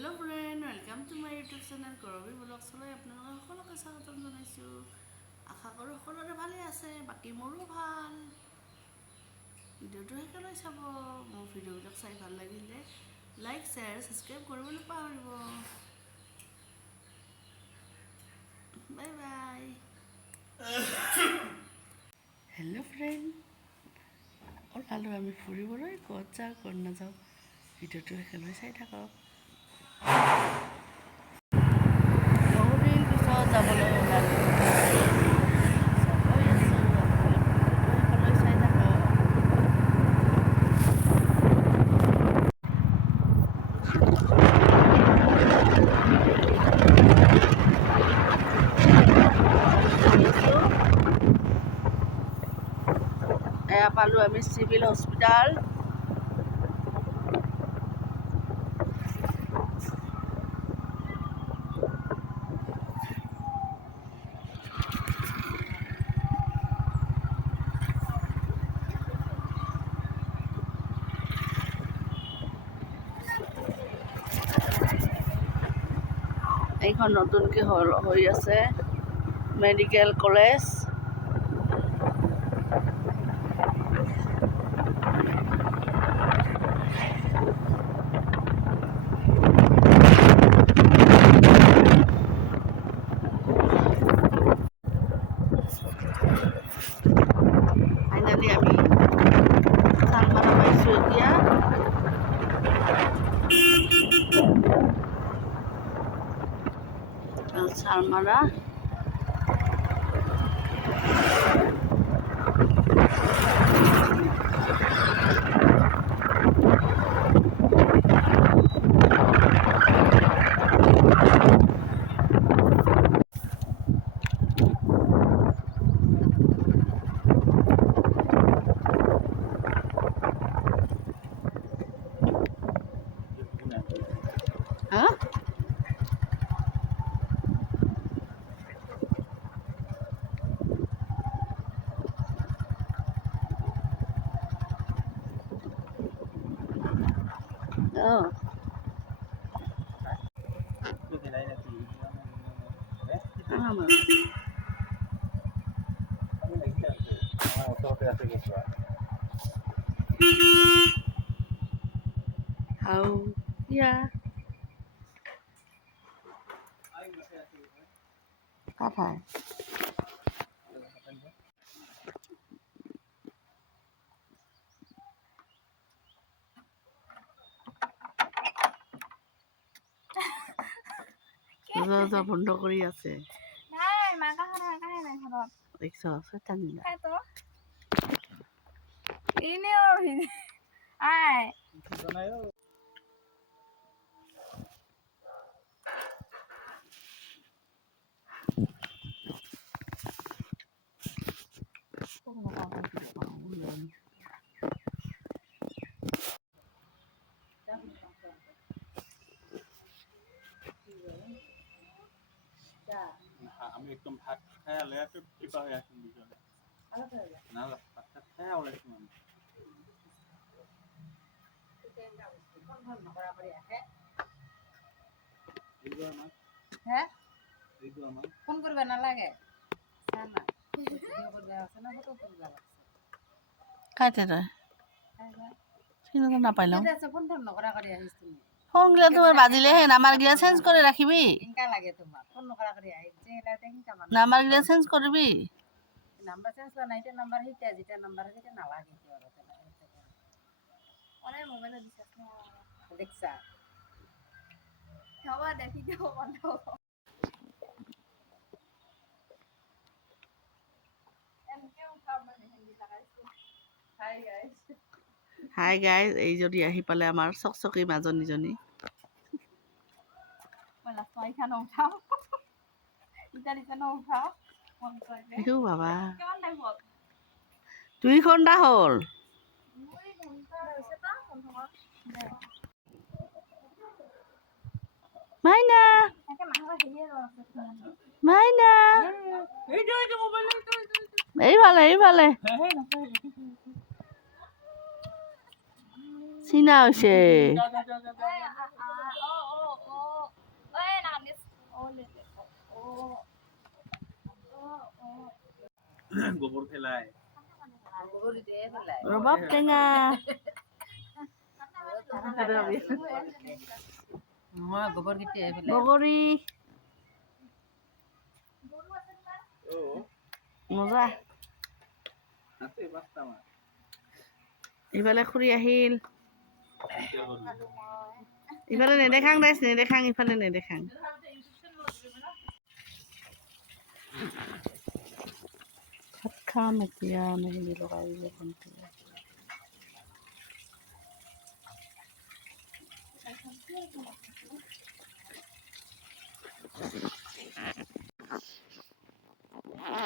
Hello' friend, welcome to my YouTube channel Karabi ব্লগছলৈ আপোনালোকক সকলোকে স্বাগতম জনাইছোঁ। আশা কৰোঁ সকলোৰে ভালেই আছে, বাকী মোৰো ভাল। ভিডিঅ'টো শেষলৈ চাব। মোৰ ভিডিঅ'বিলাক চাই ভাল লাগিলে লাইক, শ্বেয়াৰ, ছাবস্ক্ৰাইব কৰিবলৈ পাহৰিব। Bye bye. হেল্ল' ফ্ৰেণ্ড, ওলালোঁ আমি ফুৰিবলৈ। ক'ত যাওঁ ক'ত নাযাওঁ ভিডিঅ'টো শেষলৈ চাই থাকক। বহুদিন পিছত যাবলৈ ওলালোঁ। চাই থাকক। এয়া পালোঁ আমি চিভিল হস্পিটাল। এইখন নতুনকৈ হৈ আছে মেডিকেল কলেজ। ফাইনেলি আমি চালমাৰা পাইছোঁ এতিয়া। চালমাৰা দৰজা বন্ধ কৰি আছে। আমি একদম ভাত খাই আলেয়াকে কিবা হৈ আছো দুজনে না ভাত খাই ওলাইছো আমি ফোন করবে না লাগে কাইতে তই চিনকে নাপাইলাম। ফোন ফোন নকরা করে আহিস তুমি ফোন গিলা তোমার বাজিলেহে নাম্বার গিলা চেঞ্জ করে রাখিবি। ইনকা লাগে তোমার ফোন নকরা করে আহিস যে এলাতে ইনকা মানে নাম্বার গিলা চেঞ্জ করবি। নাম্বার চেঞ্জ করা নাই নাম্বার হিটা যেটা নাম্বার যেটা না লাগে কি আর অনেক মোবাইলে দিছাস না দেখছা খাওয়া দেখি দেও বন্ধ হাই গাইজ, এইজনী আহি পালে আমাৰ চকচকী মাজনীজনী। বাবা 2 ঘণ্টা হ'ল। মাইনা মাইনা এইফালে চিনা হৈছে। গোবর খেলায় গরু দিয়ে ফেলাই ৰবাব টেঙা নহয় গোবৰ গিটি ফেলাই বগৰী মজা আছে পাঁচটা মান ইফালে খুৰী আহিল ইফালে নেদেখাং দাইছ নেদেখাং ইফালে নেদেখাং ভাত খাম এতিয়া মেহেন্দি লগাই দিলে ভণ্টি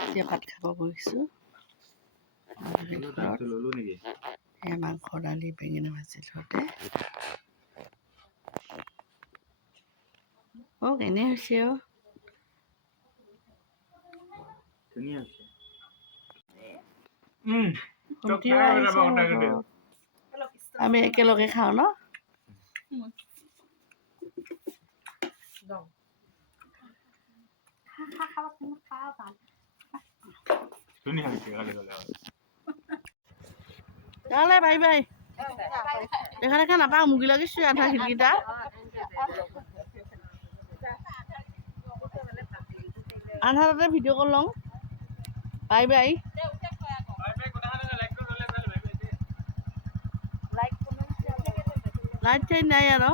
এতিয়া ভাত খাব বহিছোঁ ললো নেকি মাংস দালি বেঙেনা ভাজি থওঁতে কেনে হৈছে ধুনীয়া হৈছে ভণ্টিও আহিছে লগত। আমি একেলগে খাওঁ ন ধুনীয়া হৈছে কালি গ'লে তাহলে বাই বাই দেখা দেখা নাপাওঁ মুগী লাগিছোঁ আধা খিৰিকিটা আন্ধাৰতে ভিডিঅ' কল লওঁ বাই বাই লাইট চাইট নাই আৰু